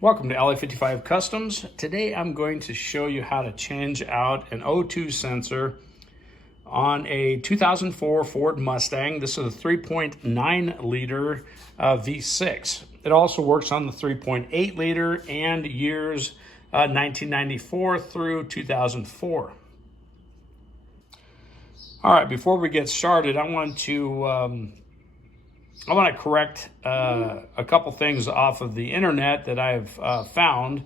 Welcome to Alley 55 Customs. Today I'm going to show you how to change out an O2 sensor on a 2004 Ford Mustang. This is a 3.9 liter V6. It also works on the 3.8 liter and years 1994 through 2004. All right, before we get started, I want to correct a couple things off of the internet that I've found.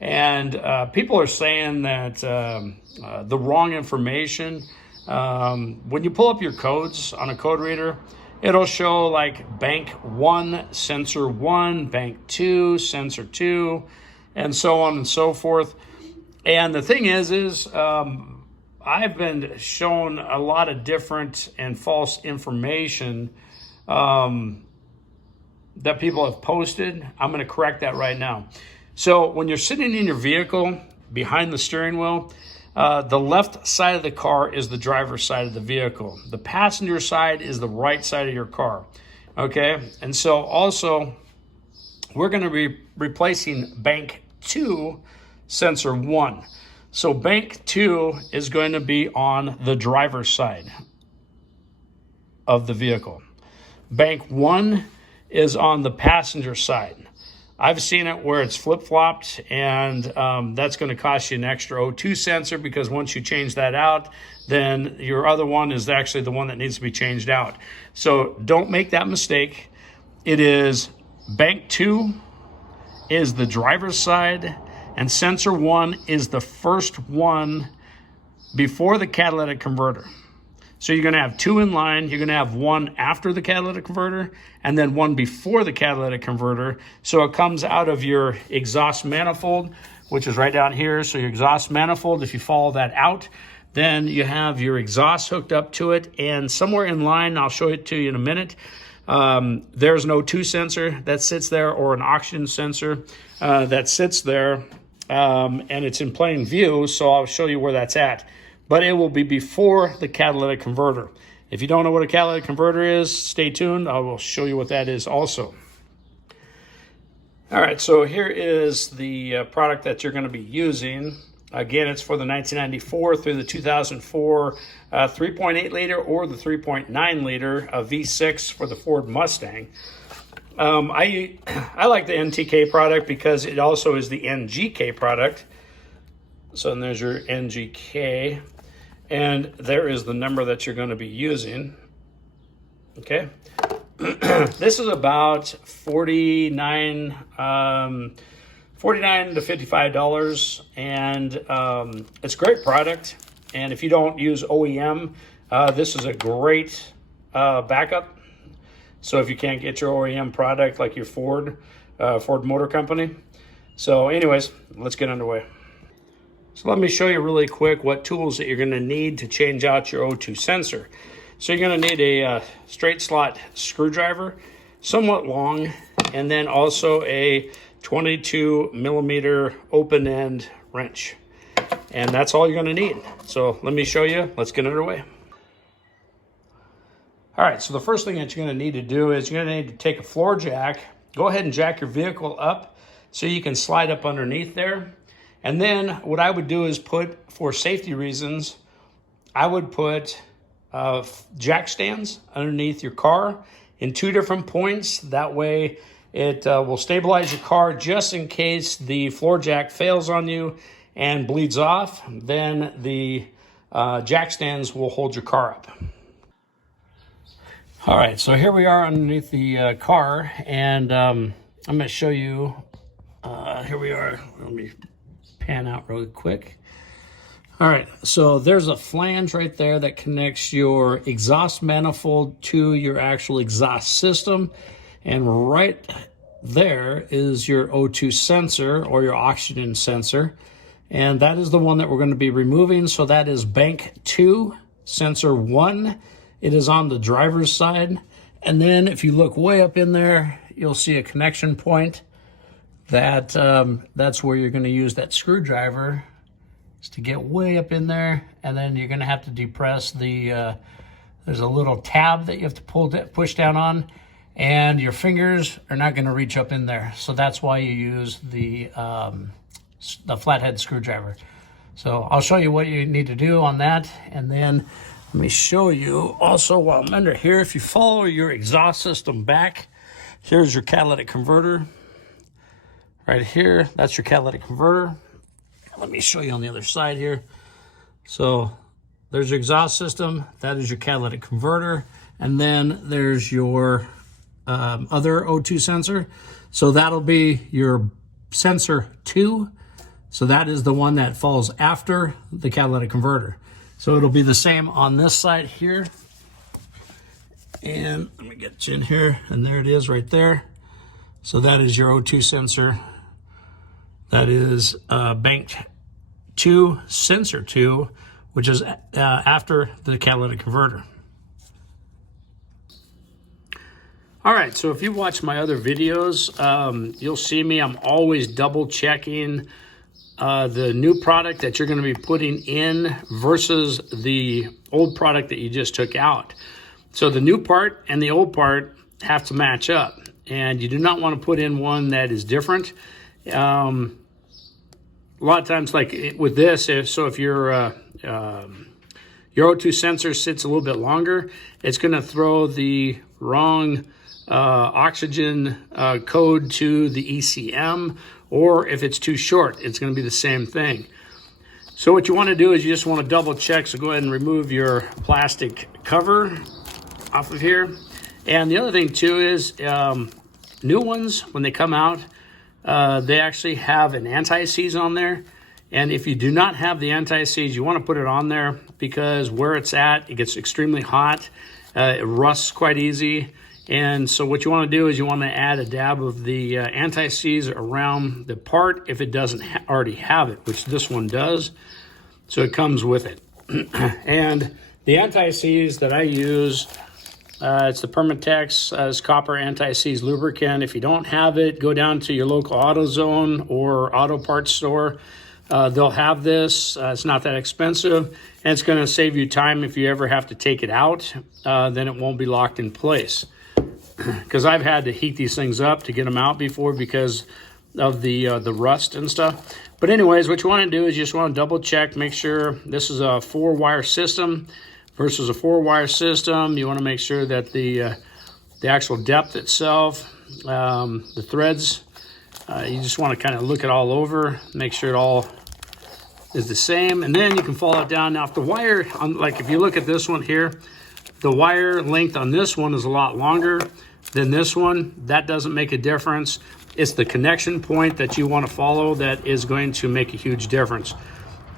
And people are saying that the wrong information. When you pull up your codes on a code reader, it'll show like bank 1, sensor 1, bank 2, sensor 2, and so on and so forth. And the thing is I've been shown a lot of different and false information that people have posted. I'm going to correct that right now. So when you're sitting in your vehicle behind the steering wheel, the left side of the car is the driver's side of the vehicle. The passenger side is the right side of your car. Okay. And so also we're going to be replacing bank 2, sensor 1. So bank 2 is going to be on the driver's side of the vehicle. Bank 1 is on the passenger side. I've seen it where it's flip-flopped, and that's going to cost you an extra O2 sensor, because once you change that out, then your other one is actually the one that needs to be changed out. So don't make that mistake. It is bank 2 is the driver's side, and sensor 1 is the first one before the catalytic converter. So you're going to have 2 in line. You're going to have 1 after the catalytic converter and then 1 before the catalytic converter. So it comes out of your exhaust manifold, which is right down here. So your exhaust manifold, if you follow that out, then you have your exhaust hooked up to it. And somewhere in line, I'll show it to you in a minute, there's an O2 sensor that sits there, or an oxygen sensor that sits there. And it's in plain view, so I'll show you where that's at. But it will be before the catalytic converter. If you don't know what a catalytic converter is, stay tuned. I will show you what that is also. All right, so here is the product that you're going to be using. Again, it's for the 1994 through the 2004 3.8 liter or the 3.9 liter V6 for the Ford Mustang. I like the NTK product because it also is the NGK product. So there's your NGK, and there is the number that you're going to be using. Okay. This is about $49 to $55, and it's a great product. And if you don't use OEM, this is a great backup. So if you can't get your OEM product like your Ford Motor Company. So anyways, let's get underway. So let me show you really quick what tools that you're going to need to change out your O2 sensor. So you're going to need a straight slot screwdriver, somewhat long, and then also a 22 millimeter open end wrench. And that's all you're going to need. So let me show you. Let's get underway. All right, so the first thing that you're going to need to do is you're going to need to take a floor jack. Go ahead and jack your vehicle up so you can slide up underneath there. And then what I would do is put, for safety reasons, I would put jack stands underneath your car in 2 different points. That way it will stabilize your car just in case the floor jack fails on you and bleeds off. Then the jack stands will hold your car up. All right, so here we are underneath the car, and I'm going to show you. Here we are. Let me pan out really quick. All right, so there's a flange right there that connects your exhaust manifold to your actual exhaust system, and right there is your O2 sensor, or your oxygen sensor, and that is the one that we're going to be removing. So that is bank 2, sensor 1. It is on the driver's side, and then if you look way up in there, you'll see a connection point. That's where you're going to use that screwdriver, is to get way up in there, and then you're going to have to depress the there's a little tab that you have to push down on, and your fingers are not going to reach up in there. So that's why you use the flathead screwdriver. So I'll show you what you need to do on that, and then let me show you also while I'm under here. If you follow your exhaust system back, here's your catalytic converter. Right here, that's your catalytic converter. Let me show you on the other side here. So there's your exhaust system, that is your catalytic converter, and then there's your other O2 sensor. So that'll be your sensor 2. So that is the one that falls after the catalytic converter. So it'll be the same on this side here. And let me get you in here, and there it is right there. So that is your O2 sensor. That is bank 2, sensor 2, which is after the catalytic converter. All right, so if you watch my other videos, you'll see me, I'm always double checking the new product that you're gonna be putting in versus the old product that you just took out. So the new part and the old part have to match up, and you do not wanna put in one that is different. A lot of times, like with this, if your O2 sensor sits a little bit longer, it's going to throw the wrong oxygen code to the ECM, or if it's too short, it's going to be the same thing. So what you want to do is you just want to double check. So go ahead and remove your plastic cover off of here. And the other thing too is new ones, when they come out, they actually have an anti-seize on there. And if you do not have the anti-seize, you want to put it on there, because where it's at, it gets extremely hot. It rusts quite easy. And so what you want to do is you want to add a dab of the anti-seize around the part if it doesn't already have it, which this one does. So it comes with it. And the anti-seize that I use, it's the Permatex copper anti-seize lubricant. If you don't have it, go down to your local AutoZone or auto parts store. They'll have this. It's not that expensive, and it's going to save you time if you ever have to take it out. Then it won't be locked in place. Because I've had to heat these things up to get them out before because of the rust and stuff. But anyways, what you want to do is you just want to double check, make sure this is a 4-wire system versus a 4-wire system. You want to make sure that the actual depth itself, the threads, you just want to kind of look it all over, make sure it all is the same, and then you can follow it down. Now if the wire, like if you look at this one here, the wire length on this one is a lot longer than this one. That doesn't make a difference. It's the connection point that you want to follow that is going to make a huge difference.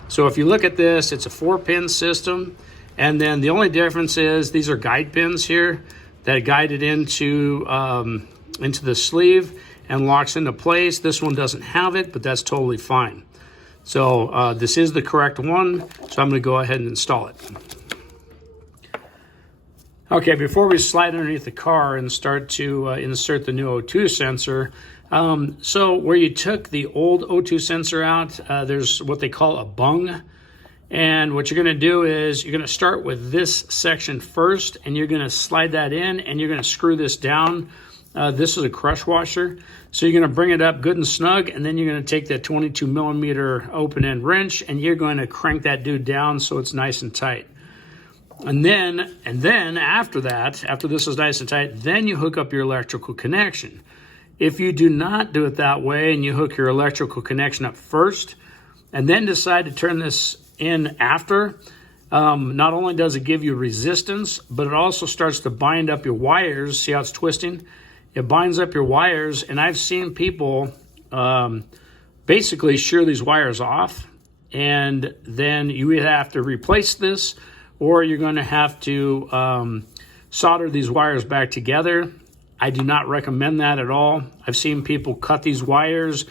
So if you look at this, it's a 4-pin system. And then the only difference is these are guide pins here that guide it into the sleeve and locks into place. This one doesn't have it, but that's totally fine. So this is the correct one. So I'm going to go ahead and install it. Okay, before we slide underneath the car and start to insert the new O2 sensor, so where you took the old O2 sensor out, there's what they call a bung. And what you're going to do is you're going to start with this section first, and you're going to slide that in, and you're going to screw this down. This is a crush washer. So you're going to bring it up good and snug, and then you're going to take that 22 millimeter open end wrench, and you're going to crank that dude down so it's nice and tight. And then after that, after this is nice and tight, then you hook up your electrical connection. If you do not do it that way and you hook your electrical connection up first and then decide to turn this in after, not only does it give you resistance, but it also starts to bind up your wires. See how it's twisting? It binds up your wires, and I've seen people basically shear these wires off, and then you either have to replace this or you're going to have to solder these wires back together. I do not recommend that at all. I've seen people cut these wires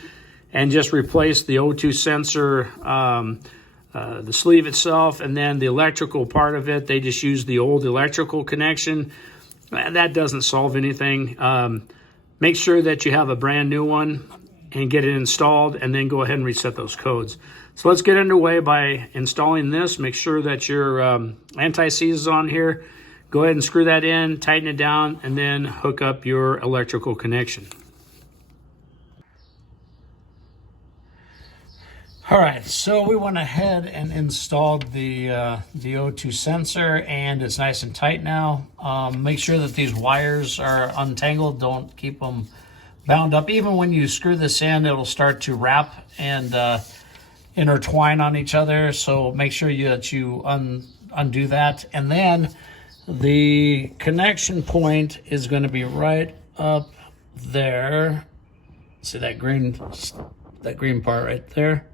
and just replace the O2 sensor, the sleeve itself, and then the electrical part of it, they just use the old electrical connection. That doesn't solve anything. Make sure that you have a brand new one and get it installed, and then go ahead and reset those codes. So let's get underway by installing this. Make sure that your anti-seize is on here. go ahead and screw that in, tighten it down, and then hook up your electrical connection. All right, so we went ahead and installed the O2 sensor, and it's nice and tight now. Make sure that these wires are untangled. Don't keep them bound up. Even when you screw this in, it'll start to wrap and intertwine on each other. So make sure that you undo that. And then the connection point is going to be right up there. See that green part right there?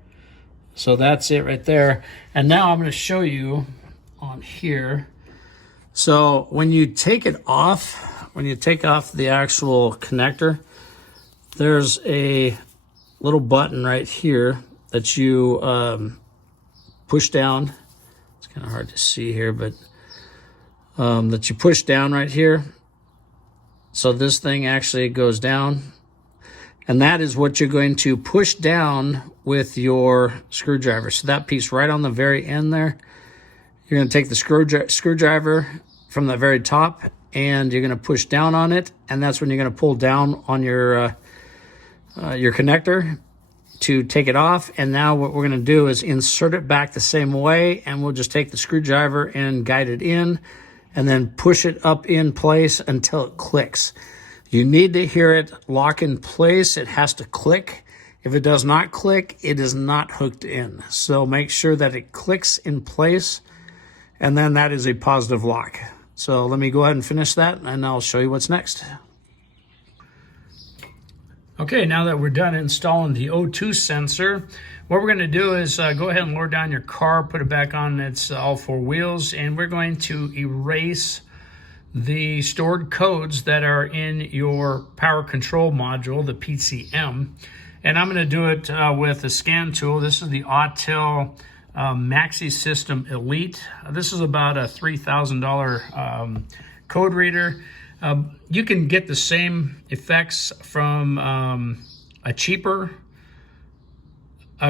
So that's it right there. And now I'm going to show you on here. So when you take it off, when you take off the actual connector, there's a little button right here that you push down. It's kind of hard to see here, but that you push down right here. So this thing actually goes down. And that is what you're going to push down with your screwdriver. So that piece right on the very end there, you're going to take the screwdriver from the very top, and you're going to push down on it. And that's when you're going to pull down on your connector to take it off. And now what we're going to do is insert it back the same way, and we'll just take the screwdriver and guide it in, and then push it up in place until it clicks. You need to hear it lock in place. It has to click. If it does not click, it is not hooked in. So make sure that it clicks in place, and then that is a positive lock. So let me go ahead and finish that, and I'll show you what's next. Okay, now that we're done installing the O2 sensor, what we're going to do is go ahead and lower down your car, put it back on its all four wheels, and we're going to erase the stored codes that are in your power control module, the PCM. And I'm going to do it with a scan tool. This is the Autel Maxi System Elite. This is about a $3,000 code reader. You can get the same effects from a cheaper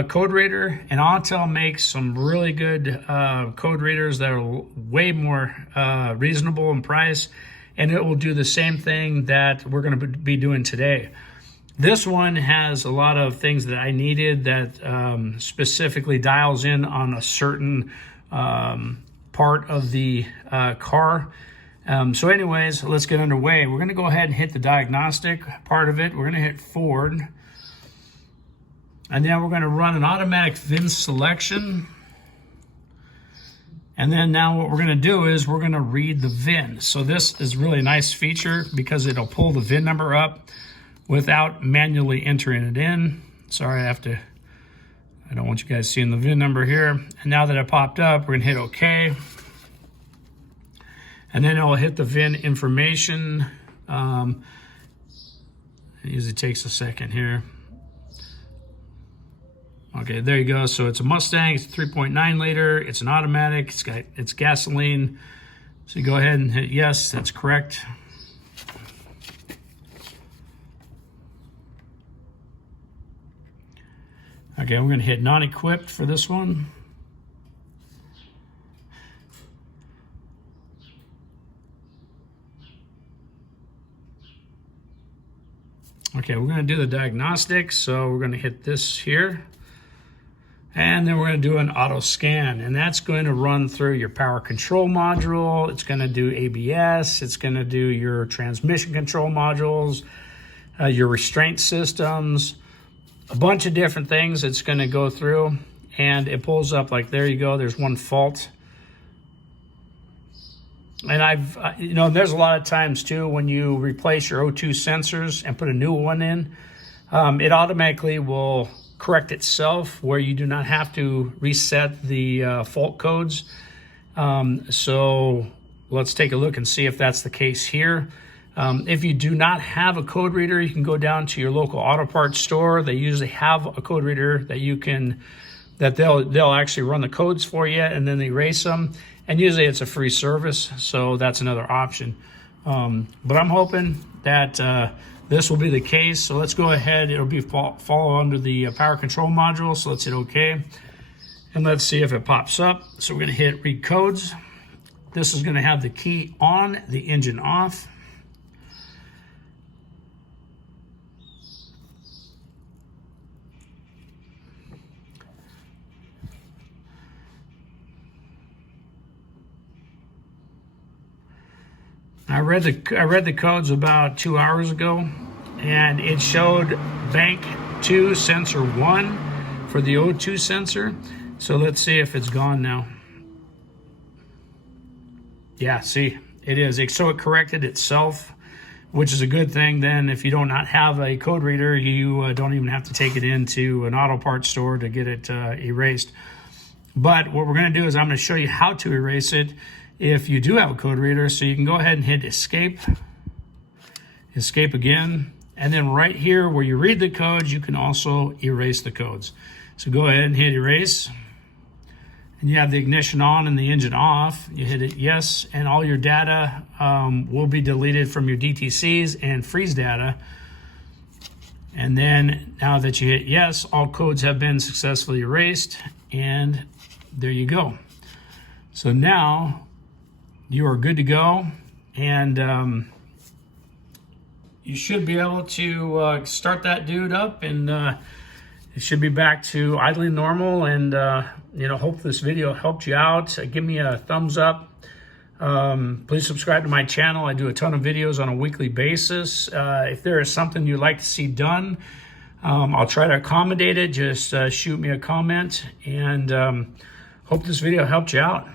code reader, and Autel makes some really good code readers that are way more reasonable in price, and it will do the same thing that we're going to be doing today. This one has a lot of things that I needed, that specifically dials in on a certain part of the car. So anyways, let's get underway. We're going to go ahead and hit the diagnostic part of it. We're going to hit Ford. And then we're going to run an automatic VIN selection. And then now what we're going to do is we're going to read the VIN. So this is really a nice feature because it'll pull the VIN number up without manually entering it in. Sorry, I don't want you guys seeing the VIN number here. And now that it popped up, we're going to hit OK. And then it'll hit the VIN information. It usually takes a second here. Okay, there you go. So it's a Mustang, it's 3.9 liter, it's an automatic, it's gasoline. So you go ahead and hit yes, that's correct. Okay, we're gonna hit non-equipped for this one. Okay, we're gonna do the diagnostics, so we're gonna hit this here. And then we're going to do an auto scan, and that's going to run through your power control module. It's going to do ABS. It's going to do your transmission control modules, your restraint systems, a bunch of different things it's going to go through. And it pulls up like, there you go, there's one fault. And there's a lot of times too, when you replace your O2 sensors and put a new one in, it automatically will correct itself where you do not have to reset the fault codes. So let's take a look and see if that's the case here. If you do not have a code reader, you can go down to your local auto parts store. They usually have a code reader that they'll actually run the codes for you and then they erase them. And usually it's a free service, so that's another option. But I'm hoping that this will be the case. So let's go ahead. It'll be follow under the power control module. So let's hit OK. And let's see if it pops up. So we're going to hit read codes. this is going to have the key on, the engine off. I read the codes about 2 hours ago, and it showed bank 2 sensor 1 for the O2 sensor. So let's see if it's gone now. Yeah, see, it is. So it corrected itself, which is a good thing. Then if you do not have a code reader, you don't even have to take it into an auto parts store to get it erased. But what we're going to do is I'm going to show you how to erase it if you do have a code reader. So you can go ahead and hit escape, escape again, and then right here where you read the codes, you can also erase the codes. So go ahead and hit erase, and you have the ignition on and the engine off. You hit it yes, and all your data will be deleted from your DTCs and freeze data. And then now that you hit yes, all codes have been successfully erased, and there you go. So now you are good to go, and you should be able to start that dude up, and it should be back to idling normal. And hope this video helped you out. Give me a thumbs up. Please subscribe to my channel. I do a ton of videos on a weekly basis. If there is something you'd like to see done, I'll try to accommodate it. Just shoot me a comment, and hope this video helped you out.